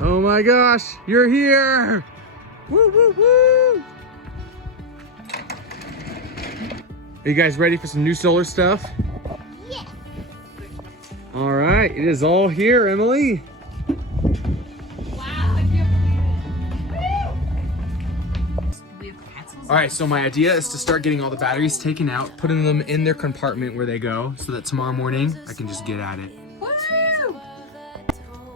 Oh my gosh, you're here! Woo, woo, woo! Are you guys ready for some new solar stuff? Yeah. All right, it is all here, Emily. Wow, I can't believe it. All right, so my idea is to start getting all the batteries taken out, putting them in their compartment where they go, so that tomorrow morning I can just get at it. Woo!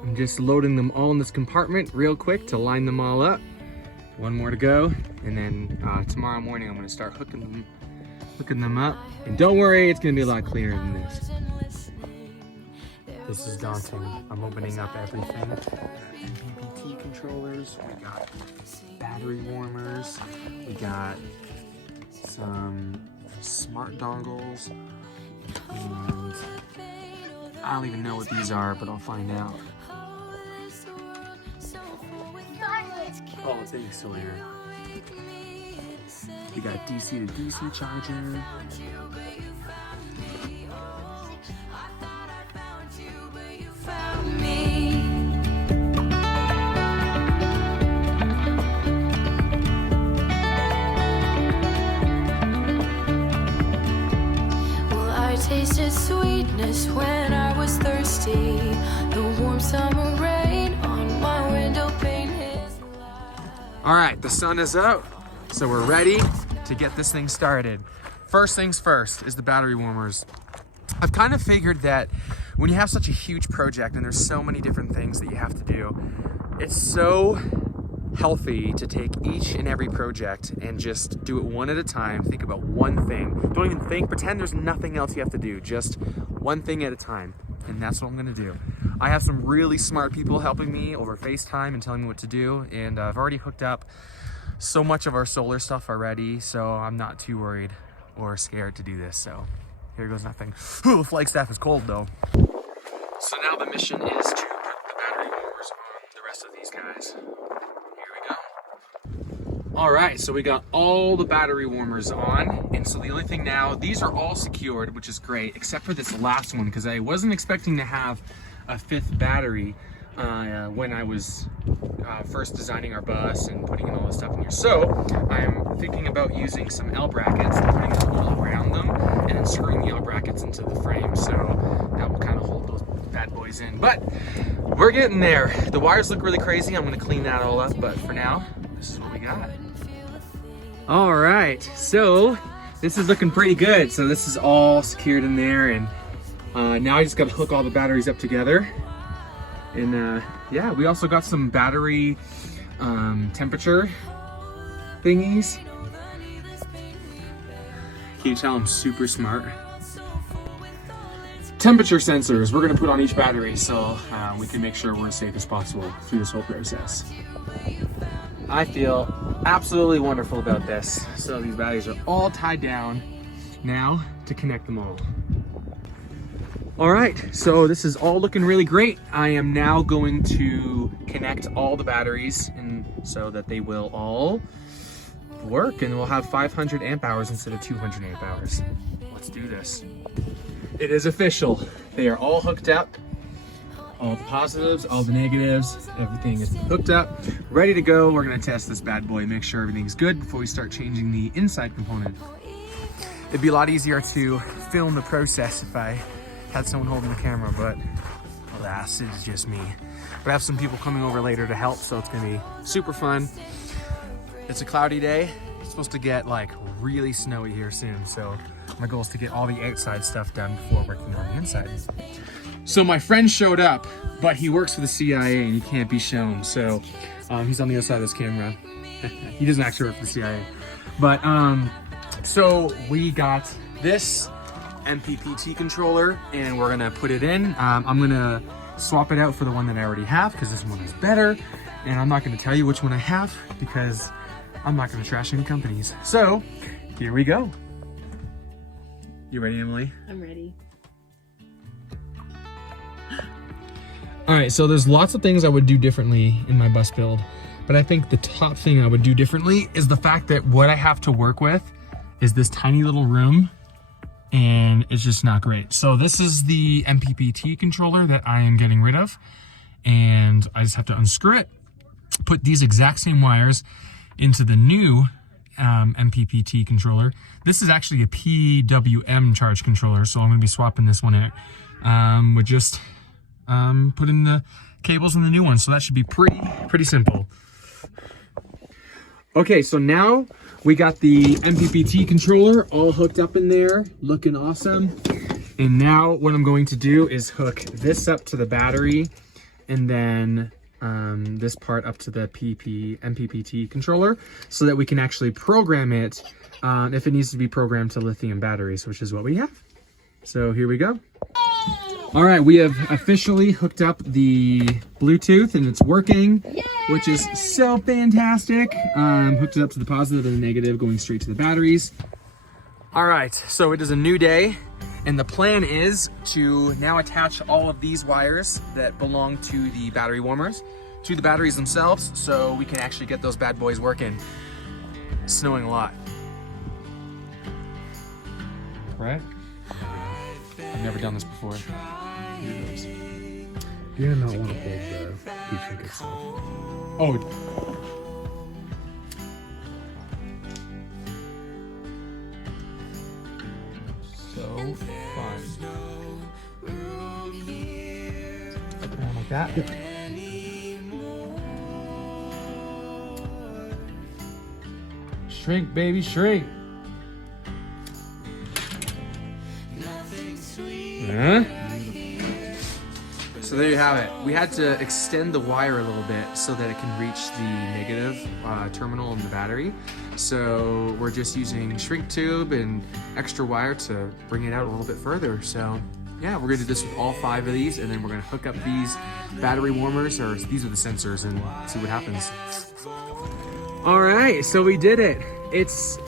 I'm just loading them all in this compartment real quick to line them all up. One more to go, and then tomorrow morning I'm gonna start hooking them up. And don't worry, it's gonna be a lot cleaner than this. This is daunting. I'm opening up everything. MPPT controllers, we got battery warmers, we got some smart dongles, and I don't even know what these are, but I'll find out. Oh, thanks, Sawyer. We got DC to DC charger. Well, I tasted sweetness when I was thirsty. The warm summer rain on my window pane is All right, the sun is out, so we're ready to get this thing started. First things first is the battery warmers. I've kind of figured that when you have such a huge project and there's so many different things that you have to do, it's so healthy to take each and every project and just do it one at a time. Think about one thing. Don't even think, pretend there's nothing else you have to do. Just one thing at a time. And that's what I'm gonna do. I have some really smart people helping me over FaceTime and telling me what to do. And I've already hooked up so much of our solar stuff already, so I'm not too worried or scared to do this. So here goes nothing. Ooh, the Flagstaff is cold though. So now the mission is to put the battery warmers on the rest of these guys. All right, so we got all the battery warmers on, and so the only thing now, these are all secured, which is great, except for this last one, because I wasn't expecting to have a fifth battery when I was first designing our bus and putting in all this stuff in here. So I'm thinking about using some L brackets and putting a hole around them, and then screwing the L brackets into the frame, so that will kind of hold those bad boys in. But we're getting there. The wires look really crazy. I'm gonna clean that all up, but for now, this is what we got. All right, so this is looking pretty good. So this is all secured in there, and now I just got to hook all the batteries up together. And yeah, we also got some battery temperature thingies. Can you tell I'm super smart? Temperature sensors we're gonna put on each battery, so we can make sure we're as safe as possible through this whole process. I feel absolutely wonderful about this. So these batteries are all tied down now to connect them all. All right, so this is all looking really great. I am now going to connect all the batteries and so that they will all work, and we'll have 500 amp hours instead of 200 amp hours. Let's do this. It is official. They are all hooked up. All the positives, all the negatives, everything is hooked up, ready to go. We're gonna test this bad boy, make sure everything's good before we start changing the inside component. It'd be a lot easier to film the process if I had someone holding the camera, but alas, it's just me. But I have some people coming over later to help, so it's gonna be super fun. It's a cloudy day. It's supposed to get like really snowy here soon, so my goal is to get all the outside stuff done before working on the inside. So my friend showed up, but he works for the CIA and he can't be shown. So he's on the other side of this camera. He doesn't actually work for the CIA. But so we got this MPPT controller and we're gonna put it in. I'm gonna swap it out for the one that I already have because this one is better. And I'm not gonna tell you which one I have because I'm not gonna trash any companies. So here we go. You ready, Emily? I'm ready. All right, so there's lots of things I would do differently in my bus build, but I think the top thing I would do differently is the fact that what I have to work with is this tiny little room, and it's just not great. So this is the MPPT controller that I am getting rid of, and I just have to unscrew it, put these exact same wires into the new MPPT controller. This is actually a PWM charge controller, so I'm going to be swapping this one out. We're just putting the cables in the new one, so that should be pretty simple. Okay, so now we got the MPPT controller all hooked up in there, looking awesome. And now what I'm going to do is hook this up to the battery, and then this part up to the MPPT controller, so that we can actually program it if it needs to be programmed to lithium batteries, which is what we have. So here we go. All right, we have officially hooked up the Bluetooth and it's working, which is so fantastic. Hooked it up to the positive and the negative, going straight to the batteries. All right, so it is a new day, and the plan is to now attach all of these wires that belong to the battery warmers to the batteries themselves, so we can actually get those bad boys working. It's snowing a lot. Right? I've never done this before. You're gonna not want to hold the heat shrink itself. Oh. So fun. Like that? Yep. Shrink, baby, shrink. Huh? So there you have it. We had to extend the wire a little bit so that it can reach the negative terminal in the battery. So we're just using shrink tube and extra wire to bring it out a little bit further. So yeah, we're gonna do this with all 5 of these, and then we're gonna hook up these battery warmers, or these are the sensors, and see what happens. All right, so we did it. It's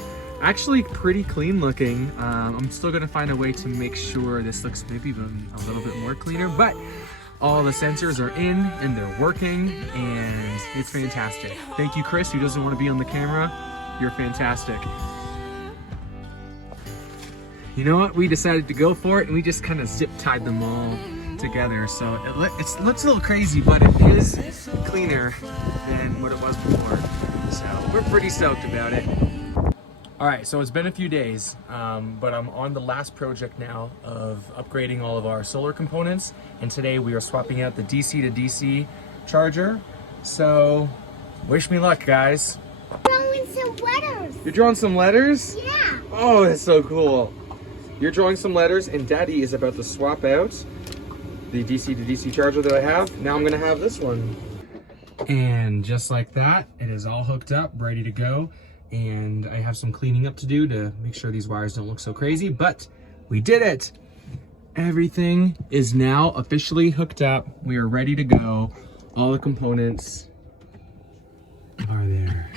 actually pretty clean looking. I'm still gonna find a way to make sure this looks maybe even a little bit more cleaner, but all the sensors are in and they're working, and it's fantastic. Thank you, Chris, who doesn't want to be on the camera. You're fantastic. You know what? We decided to go for it, and we just kind of zip tied them all together. So it looks a little crazy, but it is cleaner than what it was before. So we're pretty stoked about it. All right, so it's been a few days, but I'm on the last project now of upgrading all of our solar components, and today we are swapping out the DC to DC charger. So wish me luck, guys. Drawing some letters. You're drawing some letters? Yeah. Oh, that's so cool. You're drawing some letters, and Daddy is about to swap out the DC to DC charger that I have. Now I'm gonna have this one. And just like that, it is all hooked up, ready to go. And I have some cleaning up to do to make sure these wires don't look so crazy, but we did it. Everything is now officially hooked up. We are ready to go. All the components are there.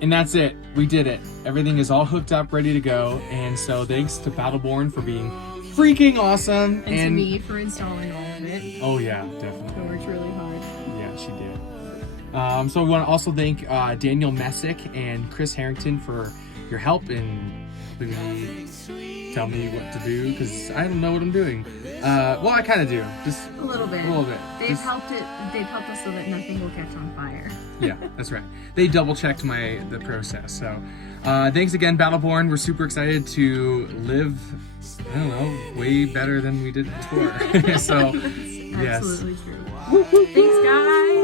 And that's it. We did it. Everything is all hooked up, ready to go. And so thanks to Battleborn for being freaking awesome. And to me for installing all of it. Oh yeah, definitely. She worked really hard. Yeah, she did. So we want to also thank Daniel Messick and Chris Harrington for your help in tell me what to do, because I don't know what I'm doing. Well, I kind of do. Just a little bit. A little bit. They've helped us so that nothing will catch on fire. Yeah, that's right. They double checked the process. So thanks again, Battleborn. We're super excited to live, I don't know, way better than we did before. So That's yes. absolutely true. Thanks, guys.